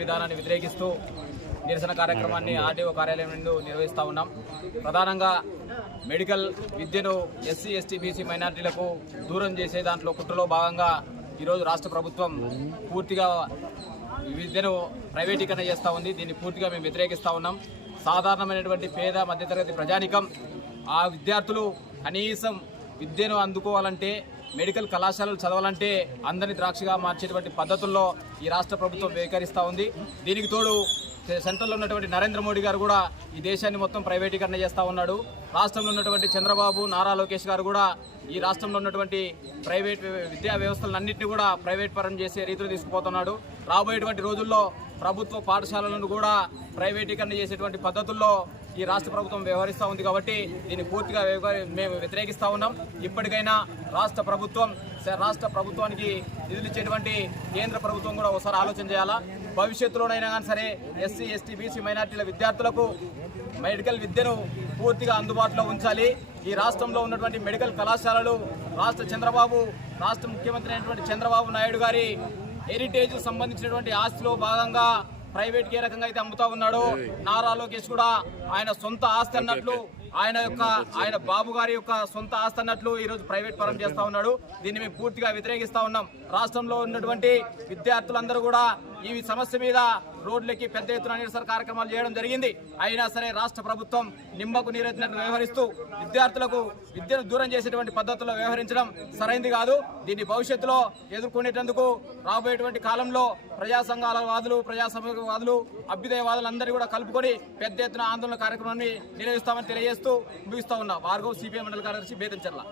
విధానాన్ని వ్యతిరేకిస్తూ నిరసన కార్యక్రమాన్ని ఆర్డీఓ కార్యాలయం నుండి నిర్వహిస్తూ ఉన్నాం. ప్రధానంగా మెడికల్ విద్యను ఎస్సీ, ఎస్టీ, బీసీ మైనార్టీలకు దూరం చేసే దాంట్లో కుట్రలో భాగంగా ఈరోజు రాష్ట్ర ప్రభుత్వం పూర్తిగా విద్యను ప్రైవేటీకరణ చేస్తూ ఉంది. దీన్ని పూర్తిగా మేము వ్యతిరేకిస్తూ ఉన్నాం. సాధారణమైనటువంటి పేద మధ్యతరగతి ప్రజానికం ఆ విద్యార్థులు కనీసం విద్యను అందుకోవాలంటే, మెడికల్ కళాశాలలు చదవాలంటే అందరినీ ద్రాక్షగా మార్చేటువంటి పద్ధతుల్లో ఈ రాష్ట్ర ప్రభుత్వం వ్యవహరిస్తూ ఉంది. దీనికి తోడు సెంట్రల్లో ఉన్నటువంటి నరేంద్ర మోడీ గారు కూడా ఈ దేశాన్ని మొత్తం ప్రైవేటీకరణ చేస్తూ ఉన్నాడు. రాష్ట్రంలో ఉన్నటువంటి చంద్రబాబు, నారా లోకేష్ గారు కూడా ఈ రాష్ట్రంలో ఉన్నటువంటి ప్రైవేట్ విద్యా వ్యవస్థలన్నింటినీ కూడా ప్రైవేట్ పరం చేసే రీతిలో తీసుకుపోతున్నాడు. రాబోయేటువంటి రోజుల్లో ప్రభుత్వ పాఠశాలలను కూడా ప్రైవేటీకరణ చేసేటువంటి పద్ధతుల్లో ఈ రాష్ట్ర ప్రభుత్వం వ్యవహరిస్తూ ఉంది. కాబట్టి దీన్ని పూర్తిగా మేము వ్యతిరేకిస్తూ ఉన్నాం. ఇప్పటికైనా రాష్ట్ర ప్రభుత్వానికి నిధులు ఇచ్చేటువంటి కేంద్ర ప్రభుత్వం కూడా ఒకసారి ఆలోచన చేయాలా. భవిష్యత్తులోనైనా కానీ సరే ఎస్సీ, ఎస్టీ, బీసీ మైనార్టీల విద్యార్థులకు మెడికల్ విద్యను పూర్తిగా అందుబాటులో ఉంచాలి. ఈ రాష్ట్రంలో ఉన్నటువంటి మెడికల్ కళాశాలలు రాష్ట్ర ముఖ్యమంత్రి అయినటువంటి చంద్రబాబు నాయుడు గారి హెరిటేజ్ సంబంధించినటువంటి ఆస్తిలో భాగంగా ప్రైవేట్ ఏ రకంగా అయితే అమ్ముతా ఉన్నాడో, నారా లోకేష్ కూడా ఆయన సొంత ఆస్తి అన్నట్లు, ఆయన బాబు గారి యొక్క సొంత ఆస్తి అన్నట్లు ఈరోజు ప్రైవేట్ పరం చేస్తా ఉన్నాడు. దీన్ని మేము పూర్తిగా వ్యతిరేకిస్తా ఉన్నాం. రాష్ట్రంలో ఉన్నటువంటి విద్యార్థులందరూ కూడా ఈ సమస్య మీద రోడ్లకి పెద్ద ఎత్తున నిరసన కార్యక్రమాలు చేయడం జరిగింది. అయినా సరే రాష్ట్ర ప్రభుత్వం నిమ్మకు నీరెత్తినట్టు వ్యవహరిస్తూ విద్యార్థులకు విద్యను దూరం చేసేటువంటి పద్ధతుల్లో వ్యవహరించడం సరైంది కాదు. దీన్ని భవిష్యత్తులో ఎదుర్కొనేటందుకు రాబోయేటువంటి కాలంలో ప్రజా సంఘాల వాదులు, ప్రజాసమవాదులు, అభ్యుదయవాదులందరూ కూడా కలుపుకొని పెద్ద ఎత్తున ఆందోళన కార్యక్రమాన్ని నిర్వహిస్తామని తెలియజేస్తూ ముగిస్తా ఉన్నా. భార్గవ్, సిపిఎం మండల కార్యదర్శి, బేతంచెర్ల.